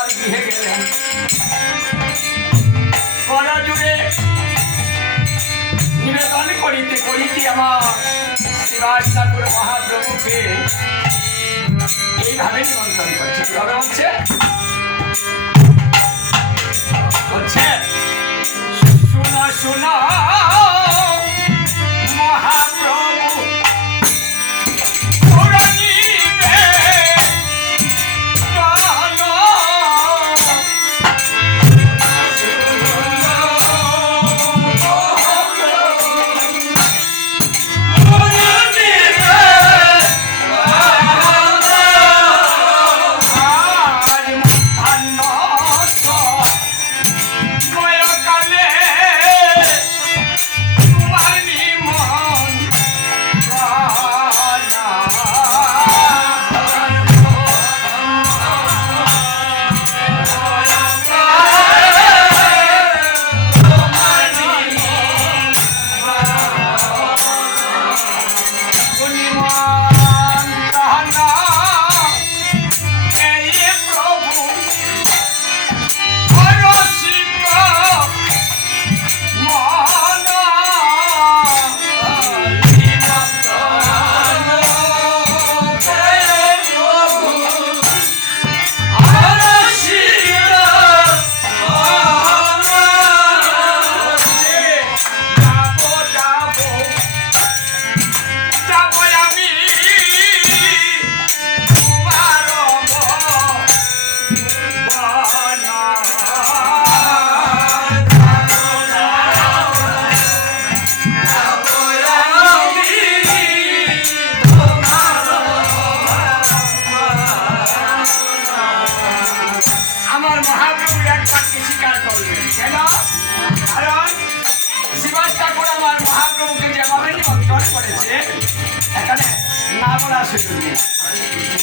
তার গৃহে গেলেন। করজুড়ে নিবেদন করিতে করিতে আমার শিবাজ ঠাকুর মহাপ্রভুকে এইভাবে নিমন্ত্রণ করছে। কিভাবে হচ্ছে হচ্ছে শোনা শোনা মহাপ্রভু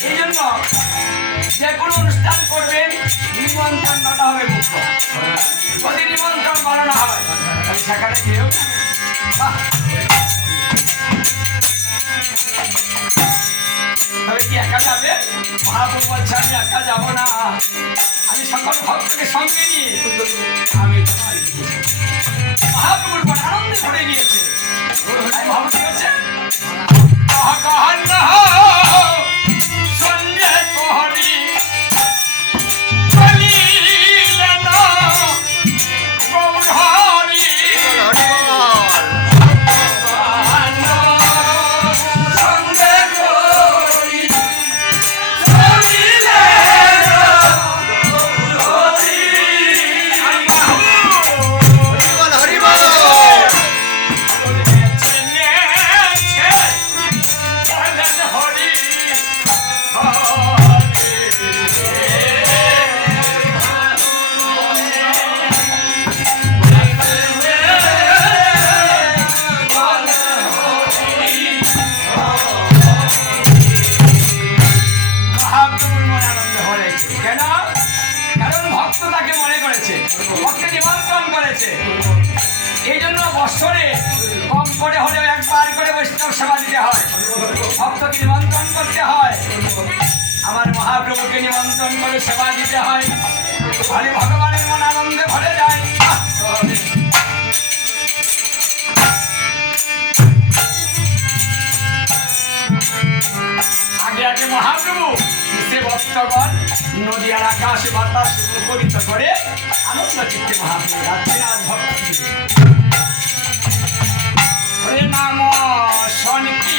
এই জন্য যে কোনো অনুষ্ঠান করবেন নিমন্ত্রণটা হবে মুক্ত। যদি নিমন্ত্রণ বানানো হয় তাহলে সেখানে কেউ তবে কি একা যাবে? মহাপ্রভু বলছে আমি একা যাবো না, আমি সকল ভক্তকে সঙ্গে নিয়ে আমি মহাপ্রভুর পর আনন্দে ভরে নিয়েছে। ভক্তি হচ্ছে এই জন্য বৎসরে কম করে হলেও একবার করে বৈষ্ণব সেবা দিতে হয়, ভক্তকে নিমন্ত্রণ করতে হয়, আমার মহাপ্রভুকে নিমন্ত্রণ করে সেবা দিতে হয়, ফলে ভগবানের মন আনন্দে ভরে যায়। আগে আগে মহাপ্রভু সে ভক্তগণ নদীর আকাশ বাতাস মুখরিত করে আনন্দ চিত্তে মহাপ্রভু যাচ্ছেন আজ ভক্ত নাম শনকি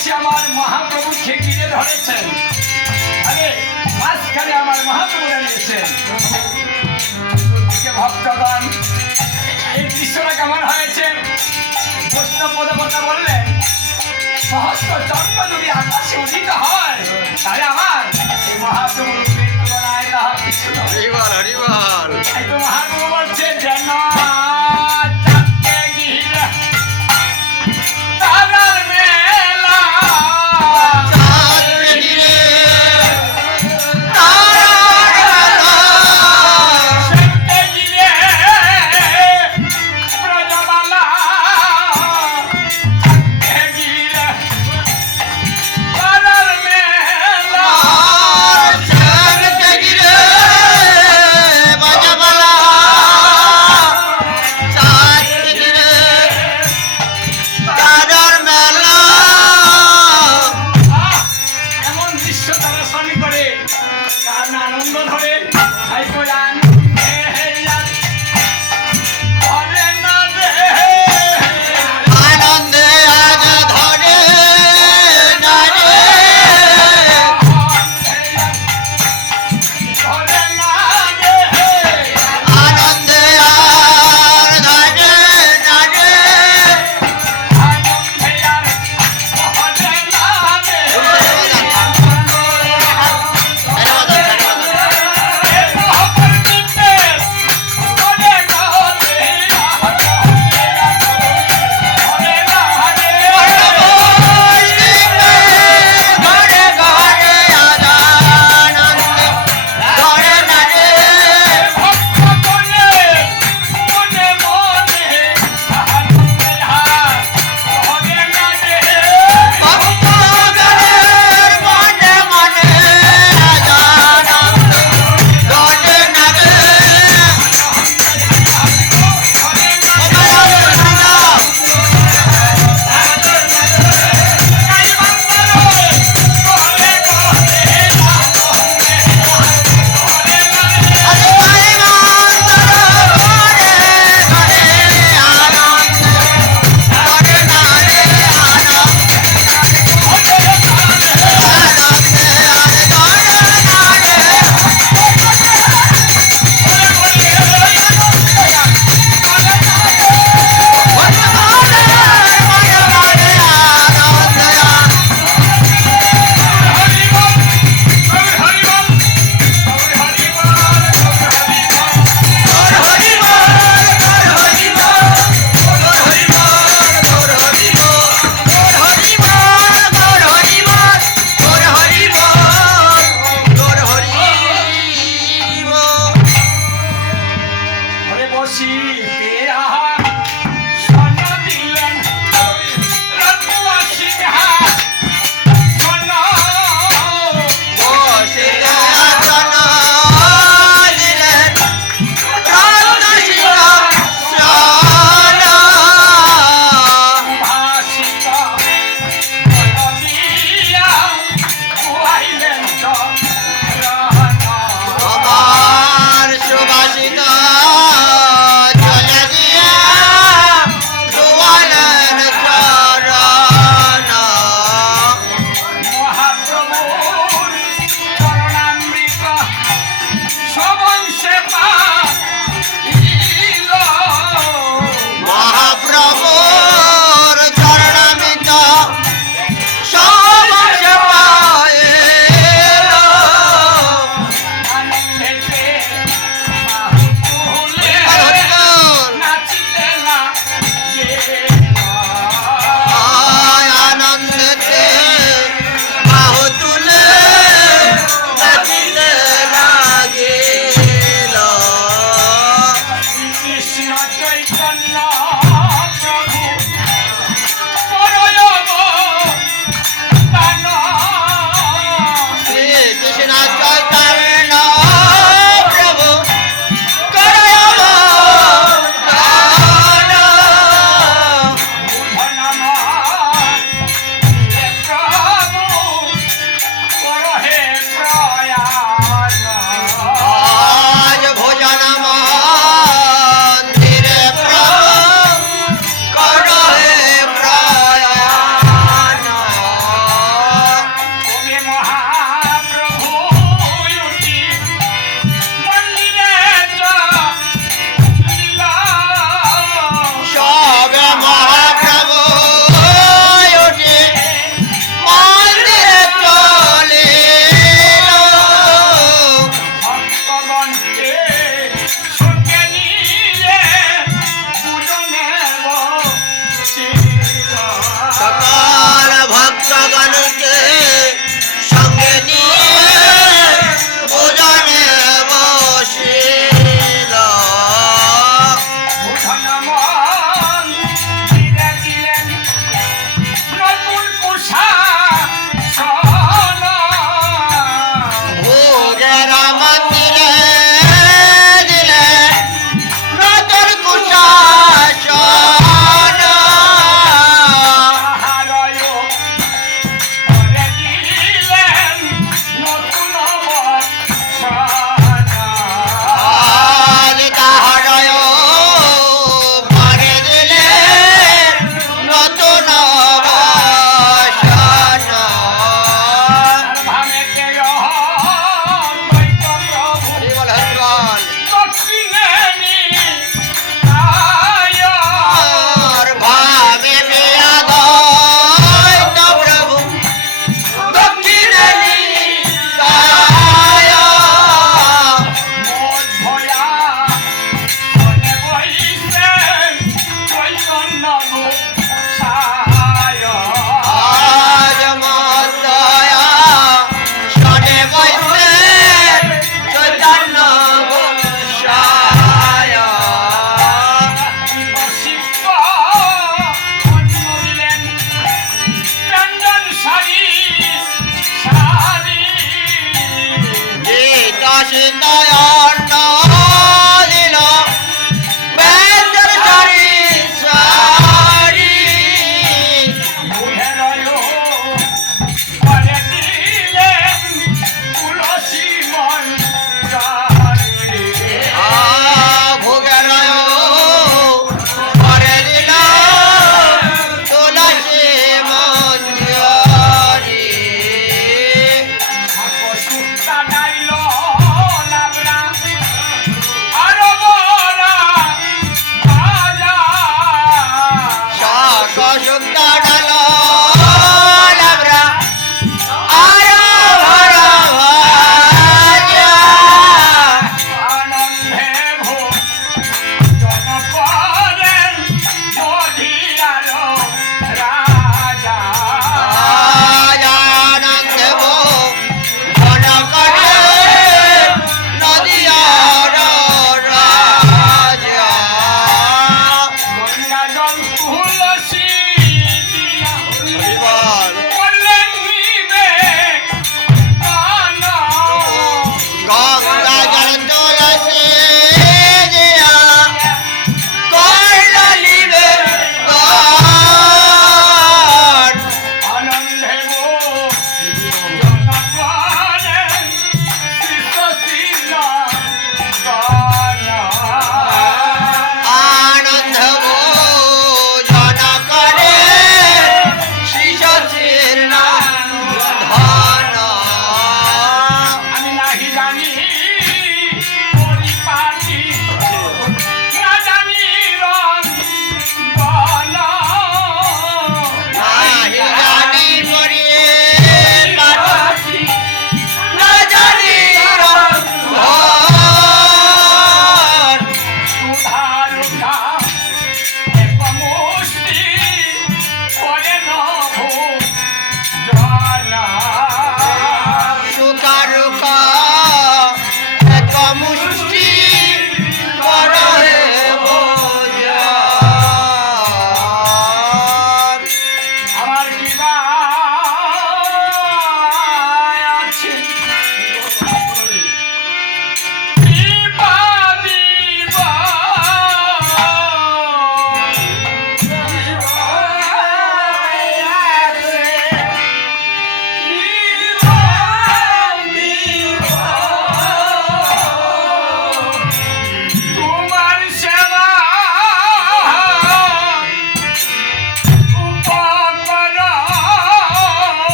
এসে আমার মহাপ্রভুকে ঘিরে ধরেছেন। আরে মাঝখানে আমার মহাপ্রভু দাঁড়িয়েছেন। ভক্তগণ, এই দৃশ্যটা কেমন হয়েছে? বৈষ্ণব পদকথা বললেন, সহস্র চন্দ্র যদি আকাশে উদিত হয়, তাহলে আমার এই মহাপ্রভুর রূপের তুলনায় তাহা কিছু নয়। তাই তো মহাপ্রভু বলছে, যেন চাঁদকে ঘিরে তারার মেলা, শ্যামকে ঘিরে ব্রজমালা।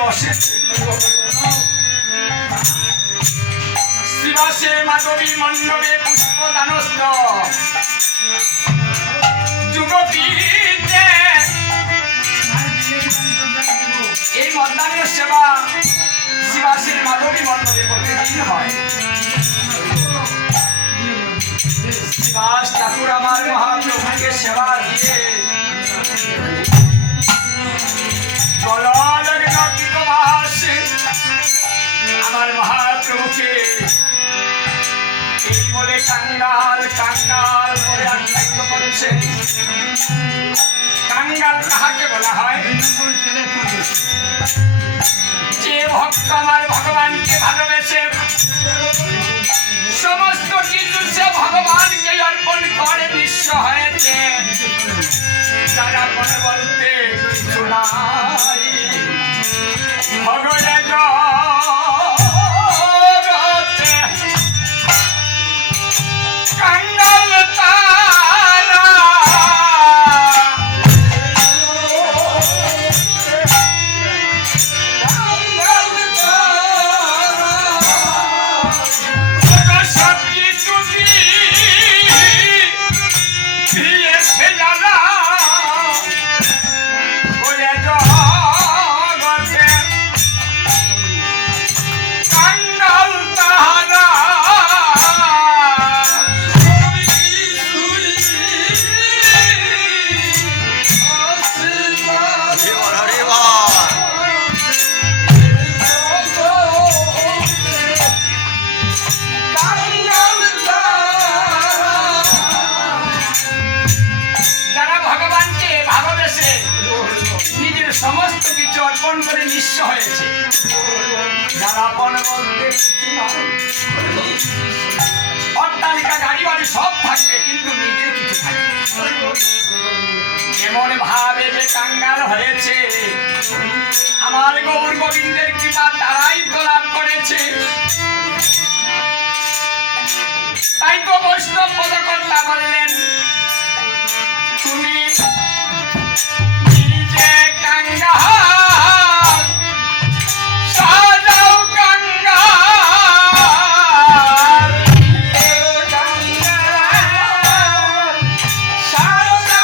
বসেছে শিবাসে মাধবী মণ্ডপে পুষ্পদানস্ত যুগপীতে এই মধ্যাহ্নের সেবা শিবাসের মাধবী মণ্ডপে প্রতিদিন হয়। শিবাস ঠাকুর আমার মহাপ্রভুকে সেবা দিয়ে আমার মহাপ্রভুকে এই বলে কাঙ্গাল কাঙ্গাল বলে আখ্যায়িত করেছে। কাঙ্গাল কাহাকে বলা হয়? যে ভক্ত আমার ভগবানকে ভালোবেসে সমস্ত কিছু সে ভগবানকে অর্পণ করে নিঃস্ব হয়েছে, তারা মনে বলতে কিছু নাই। ভগবান কাঙ্গাল তারা সব কিছু দিয়েছে যারা বলে জগতে কাঙ্গাল তারা সমস্ত কিছু অর্পণ করে নিঃস্ব হয়েছে, যারা আপন বলতে কিছু নাই। অট্টালিকা গাড়ি বাড়ি সব থাকবে কিন্তু নিজের কিছু থাকবে এমন ভাবে যে কাঙ্গাল হয়েছে। আমার গৌর গোবিন্দের কৃপা তারাই তো লাভ করেছে। তাই তো বৈষ্ণব পদকর্তা বললেন, তুমি কাঙ্গাল সাজাও কাঙ্গাল সাজাও কাঙ্গাল সাজাও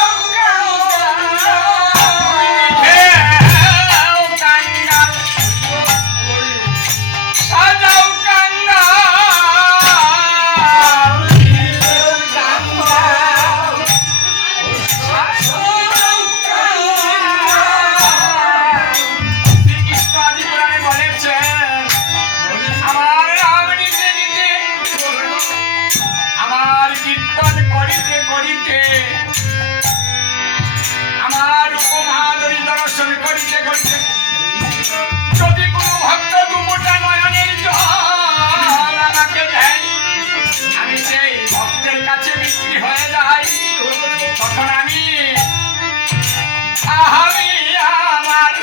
আমার উপমাদরি দর্শন করিতে করিতে যদি কোনো ভক্ত দুমুটা নয়নের জল আমাকে দেয়, আমি সেই ভক্তের কাছে বিক্রি হয়ে যাই। তখন আমি আমার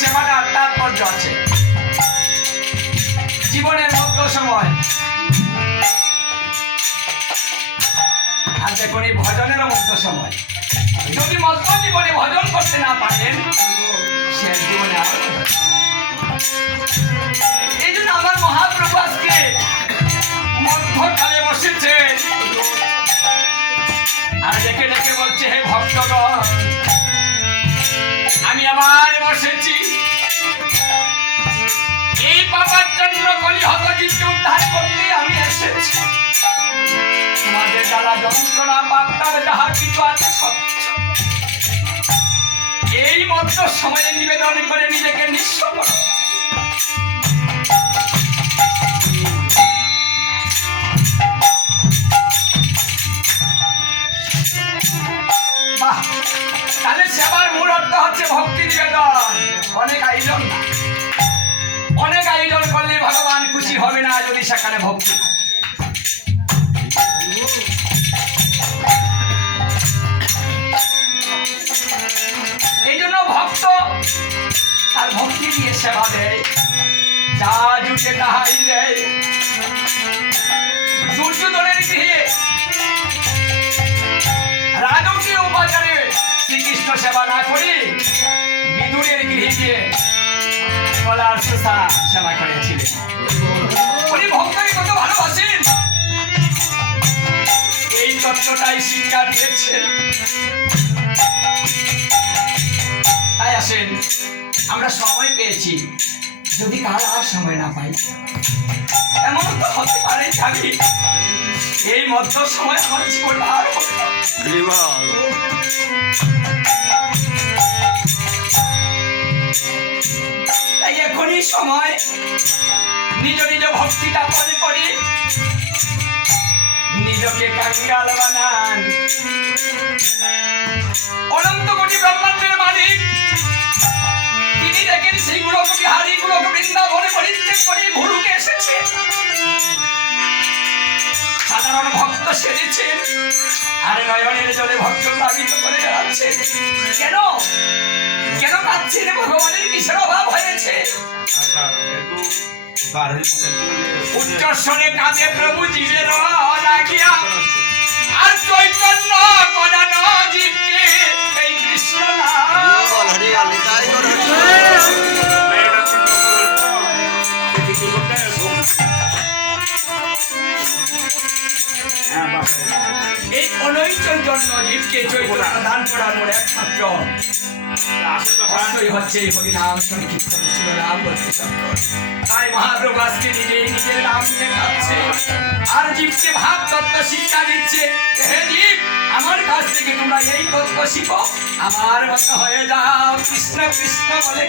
সেবাটার তাৎপর্য আছে। জীবনের মধ্য সময় আর দেখুন এই ভজনেরও মধ্য সময়, যদি মধ্য জীবনে ভজন করতে না পারেন সে জীবনে আর এই জন্য আমার মহাপ্রভু আজকে মধ্যকালে বসেছে আর ডেকে ডেকে বলছে, হে ভক্তগণ আমি আবার বসেছি এই বাবার জন্য কলিহত জীবকে উদ্ধার করতে আমি এসেছি। তোমাদের জ্বালা যন্ত্রণা পাপটার যাহা কিছু আছে সব এই মধ্য সময়ে নিবেদন করে নিজেকে নিঃস্ব করো। তাহলে সেবার মূল অর্থ হচ্ছে ভক্তি নিবেদন। অনেক আয়োজন না, অনেক আয়োজন করলে ভগবান খুশি হবে না যদি সেখানে ভক্তি শুশ্রূষা সেবা করেছিলেন। উনি ভক্তকে কত ভালোবাসেন এই তত্ত্বটাই শিক্ষা দিয়েছেন। তাই আসেন, আমরা সময় পেয়েছি, যদি কাল আর সময় না পাই, এমন তো হতে পারে আমি এই মধ্য সময় আমার জীবন আর হবে না। তাই এখনই সময় নিজ নিজ ভক্তিটা মনে করে নিজকে কাঙ্গাল বানান। অনন্ত কোটি ব্রহ্মাণ্ডের মালিক তিনি দেখেন সেই গোলক বিহারী গোলক বৃন্দাবনে পরিত্যাগ করে ভুলুকে এসেছে। সাধারণ ভক্ত সেরেছেন আর নয়নের জলে ভক্ত প্লাবিত করে বেড়াচ্ছে। কেন কেন কাঁদছেন? ভগবানের কিসের অভাব হয়েছে? উচ্চস্বরে কাঁদে প্রভু জীবের লাগিয়া, আর চৈতন্য করান জীবকে এই কৃষ্ণ নাম। এই অনৈ চৈতন্য জীবকে চৈতন্য দান করানোর একমাত্র অস্ত্রই হচ্ছে হরিনাম সংকীর্তন, শিবনাম ভক্তি সংকর। তাই মহাপ্রভু আজকে নিজেই নিজের নাম নিয়ে কাঁদছে আর জীবকে ভাব তত্ত্ব শিক্ষা দিচ্ছে। হে জীব, আমার কাছ থেকে তোমরা এই তত্ত্ব শিখো, আমার মতো হয়ে যাও। কৃষ্ণ কৃষ্ণ বলে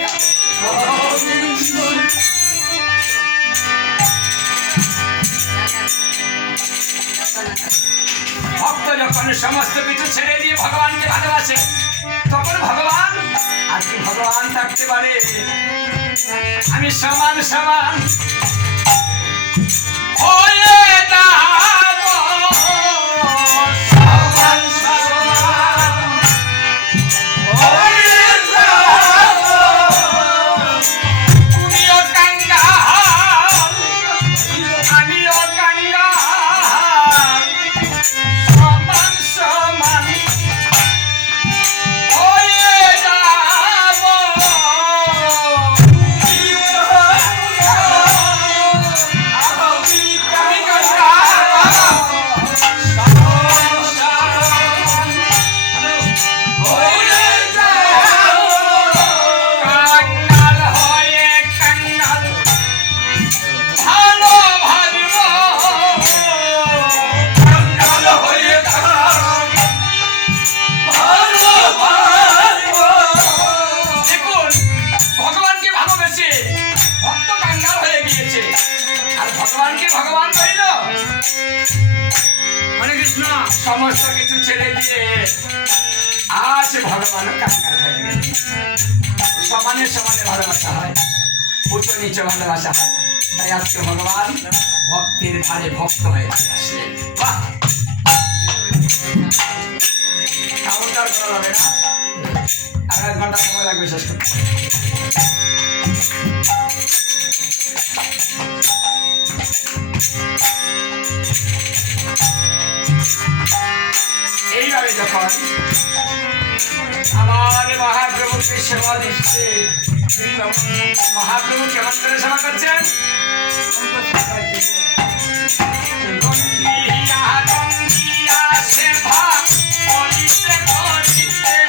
ভক্ত যখন সমস্ত কিছু ছেড়ে দিয়ে ভগবানকে ভালোবাসে, তখন ভগবান আর কি ভগবান থাকতে পারে? আমি সমান সমান হয়ে যাব, সমান সমান হয়ে যাব। তুমিও কাঙ্গাল, আমিও কাঙ্গাল, সমান সমান হয়ে যাব। সমস্ত কিছু ছেড়ে দিয়ে আজ ভগবান কাঙ্গাল হয়ে গেছে। সমানে সমানে ভালোবাসা হয়, উচ্চ নিচ ভালোবাসা হয়। তাই আজকে ভগবান ভক্তের ধারে ভক্ত হয়ে আসছে। বাহ, কাউন্টার করা হবে না, আর 1 ঘন্টা সময় লাগবে শেষ করতে। এইভাবে যখন আমার মহাপ্রভুকে সেবা দিচ্ছে, মহাপ্রভু কেমন করে সেবা করছেন? সেবা করিতে করিতে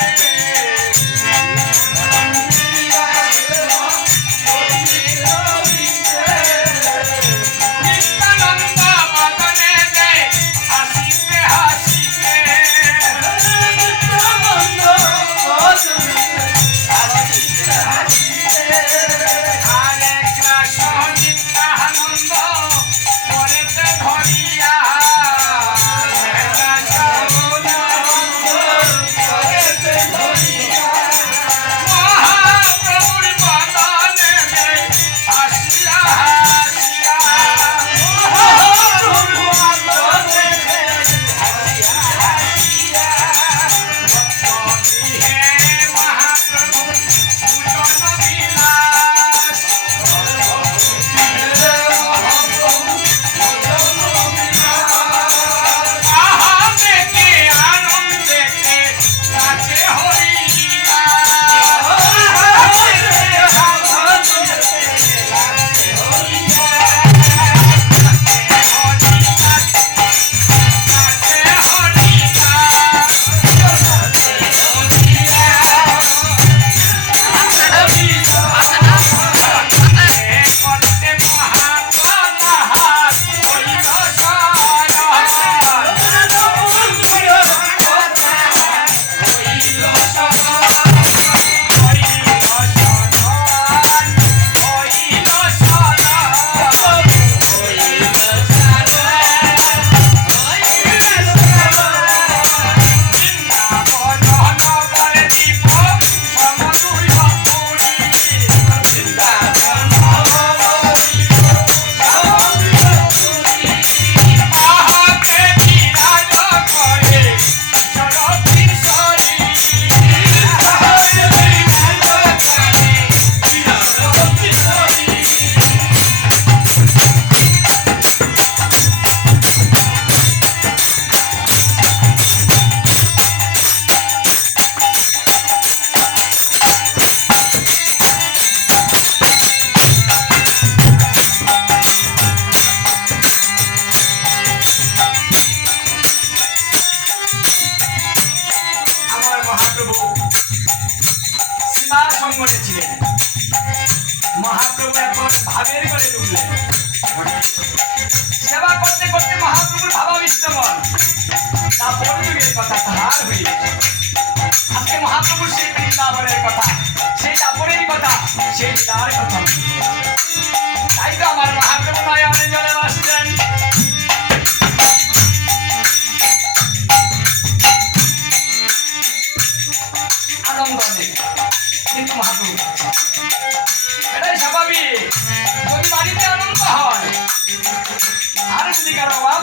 বের করে ঢুকলেন। সেবা করতে করতে মহাপ্রভুর ভাবাবিষ্ট মন তারপর যুগের কথা তাহার হয়ে আজকে মহাপ্রভুর সেই বৃন্দাবনের কথা, সেই তাপরের কথা, সেই লীলার কথা। তাই তো আমার মহাপ্রভু নয়নে জলে ভাসছেন। আনন্দ নেই কিন্তু মহাপ্রভু এটাই স্বাভাবিক। যদি বাড়িতে আনন্দ হয় আর যদি কারো অভাব